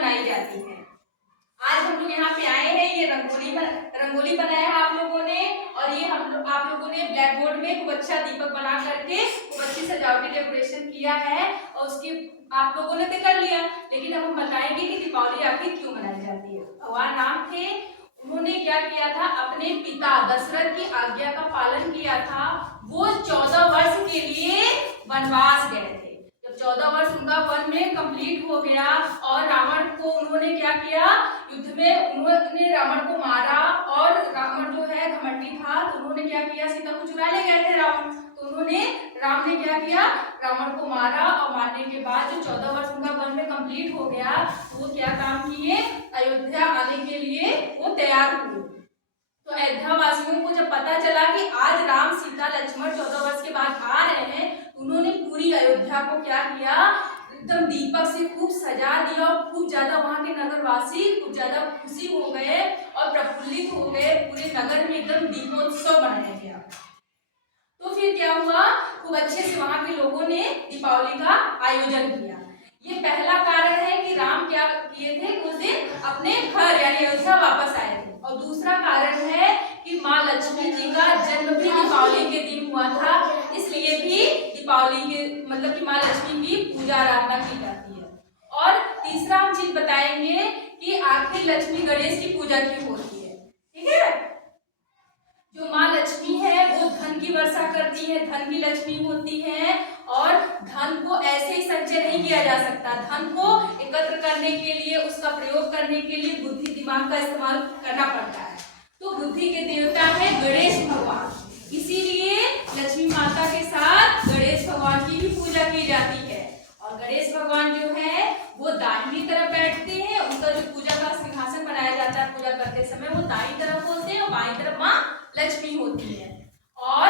मनाई जाती है। आज हम लोग यहाँ पे आए हैं, ये रंगोली बनाया है आप लोगों ने, और ये आप लोगों ने ब्लैक बोर्ड में खूब अच्छा दीपक बना करके खूब अच्छी सजावटी डेकोरेशन किया है, और उसकी आप लोगों ने तो कर लिया, लेकिन अब हम बताएंगे कि दीपावली आखिर क्यों मनाई जाती है। भगवान राम थे, उन्होंने क्या किया था, अपने पिता दशरथ की आज्ञा का पालन किया था। वो 14 वर्ष के लिए वनवास गए थे। जब 14 वर्ष उनका वन में कंप्लीट हो गया और रावण को उन्होंने क्या किया, युद्ध में उन्होंने रावण को मारा, और रावण जो है घमंडी था, तो उन्होंने क्या किया, सीता को चुरा ले गए थे रावण, तो राम ने क्या किया, रावण को मारा, और मारने के बाद जो 14 वर्ष उनका वन में कंप्लीट हो गया, तो वो क्या काम किए, अयोध्या आने के लिए वो तैयार हुए। तो अयोध्या वासियों को जब पता चला कि आज राम सीता लक्ष्मण 14 वर्ष के बाद आ रहे हैं, उन्होंने पूरी अयोध्या को क्या किया, एकदम दीपक से खूब सजा दिया, और खूब ज्यादा वहां के नगरवासी खूब ज्यादा खुशी हो गए और प्रफुल्लित हो गए। पूरे नगर में एकदम दीपोत्सव मनाया गया। तो फिर क्या हुआ, खूब अच्छे से वहां के लोगों ने दीपावली का आयोजन किया। ये पहला कारण है कि राम क्या किए थे, उस दिन अपने घर यानी अयोध्या वापस आए थे। और दूसरा कारण है कि माँ लक्ष्मी जी का जन्म भी दीपावली के दिन हुआ था, इसलिए भी दीपावली के मतलब कि माँ लक्ष्मी की पूजा आराधना की जाती है। और तीसरा हम चीज बताएंगे कि आखिर लक्ष्मी गणेश की पूजा क्यों होती है। ठीक है, जो माँ लक्ष्मी है वो धन की वर्षा करती है, धन की लक्ष्मी होती है, और धन को ऐसे ही संचय नहीं किया जा सकता। धन को एकत्र करने के लिए, उसका प्रयोग करने के लिए बुद्धि दिमाग का इस्तेमाल करना पड़ता है। तो बुद्धि के देवता है गणेश भगवान, इसीलिए लक्ष्मी माता के साथ गणेश भगवान की भी पूजा की जाती है। और गणेश भगवान जो है वो दाहिनी तरफ बैठते हैं, उनका जो पूजा का सिंहासन बनाया जाता है पूजा करते समय, वो दाईं तरफ होते हैं, और बाईं तरफ माँ लक्ष्मी होती है। और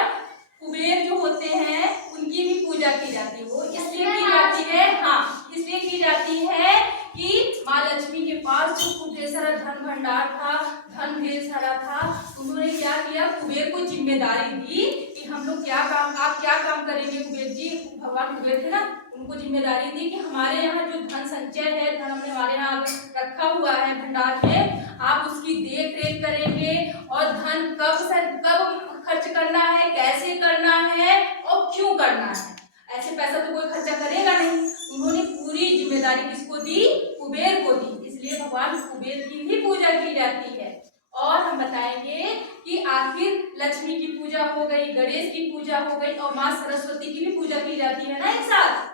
कुबेर जो होते हैं उनकी भी पूजा की जाती है। वो इसलिए की जाती है, हाँ इसलिए की जाती है कि माँ लक्ष्मी के पास जो खूब ढेर सारा धन भंडार था, धन ढेर सारा था, उन्होंने क्या किया, कुबेर को जिम्मेदारी दी कि हम लोग आप क्या काम करेंगे कुबेर जी। भगवान कुबेर थे ना, उनको जिम्मेदारी दी कि हमारे यहाँ जो धन संचय है, धन हमने हमारे यहाँ रखा हुआ है भंडार में, आप उसकी देख रेख करेंगे, और धन कब खर्च करना है, कैसे करना है और क्यों करना है। ऐसे पैसा तो कोई खर्चा करेगा नहीं। उन्होंने पूरी जिम्मेदारी किसको दी, कुबेर को दी, इसलिए भगवान कुबेर की भी पूजा की जाती है। और हम बताएंगे कि आखिर लक्ष्मी की पूजा हो गई, गणेश की पूजा हो गई, और माँ सरस्वती की भी पूजा की जाती है ना एक साथ।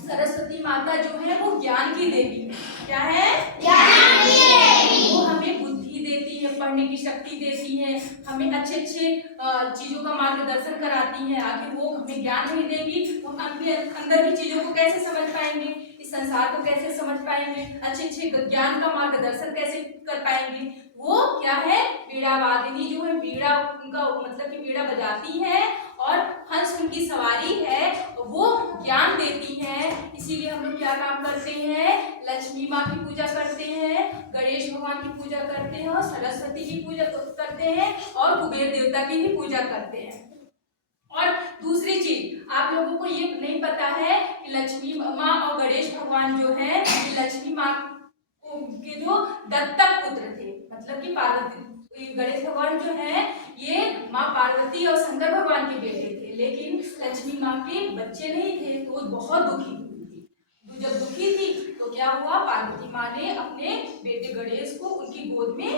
सरस्वती माता जो है वो ज्ञान की देवी है। क्या है, ज्ञान की देवी। वो हमें बुद्धि देती है, पढ़ने की शक्ति देती है, हमें अच्छे चीजों का मार्गदर्शन कराती है। आखिर वो हमें ज्ञान नहीं देगी तो हम अपने अंदर की चीजों को कैसे समझ पाएंगे, इस संसार को कैसे समझ पाएंगे, अच्छे ज्ञान का मार्गदर्शन कैसे कर पाएंगे। वो क्या है, वीणावादिनी जो है, वीणा उनका मतलब कि वीणा बजाती है, और हंस उनकी सवारी है, वो ज्ञान देती है। इसीलिए हम लोग क्या काम करते हैं, लक्ष्मी माँ की पूजा करते हैं, गणेश भगवान की पूजा करते हैं, और सरस्वती की पूजा करते हैं, और कुबेर देवता की भी पूजा करते हैं। और दूसरी चीज आप लोगों को ये नहीं पता है कि लक्ष्मी माँ और गणेश भगवान जो है, लक्ष्मी माँ के जो दत्तक पुत्र थे, मतलब कि पार्वती, गणेश भगवान जो है ये माँ पार्वती और शंकर भगवान के बेटे थे, लेकिन लक्ष्मी माँ के बच्चे नहीं थे, तो वो बहुत दुखी हुई थी। जब दुखी थी तो क्या हुआ, पार्वती माँ ने अपने बेटे गणेश को उनकी गोद में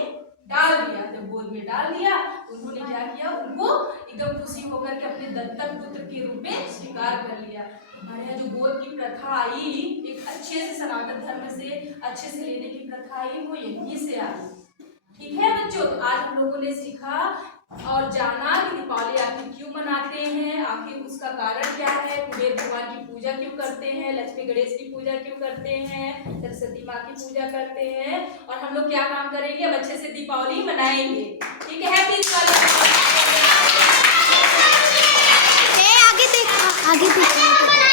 डाल दिया। जब गोद में डाल दिया, उन्होंने क्या किया, उनको एकदम खुशी होकर के अपने दत्तक पुत्र के रूप में स्वीकार कर लिया। हमारे यहाँ जो गोद की प्रथा आई, एक अच्छे से सनातन धर्म से अच्छे से लेने की प्रथा आई, वो यहीं से आई। ठीक है बच्चों, तो आज हम लोगों ने सीखा और जाना कि दीपावली आखिर क्यों मनाते हैं, आखिर उसका कारण क्या है, कुबेर भगवान की पूजा क्यों करते हैं, लक्ष्मी गणेश की पूजा क्यों करते हैं, सरस्वती माँ की पूजा करते हैं, और हम लोग क्या काम करेंगे, अब अच्छे से दीपावली मनाएंगे। ठीक है, हैप्पी दिवाली। आगे देख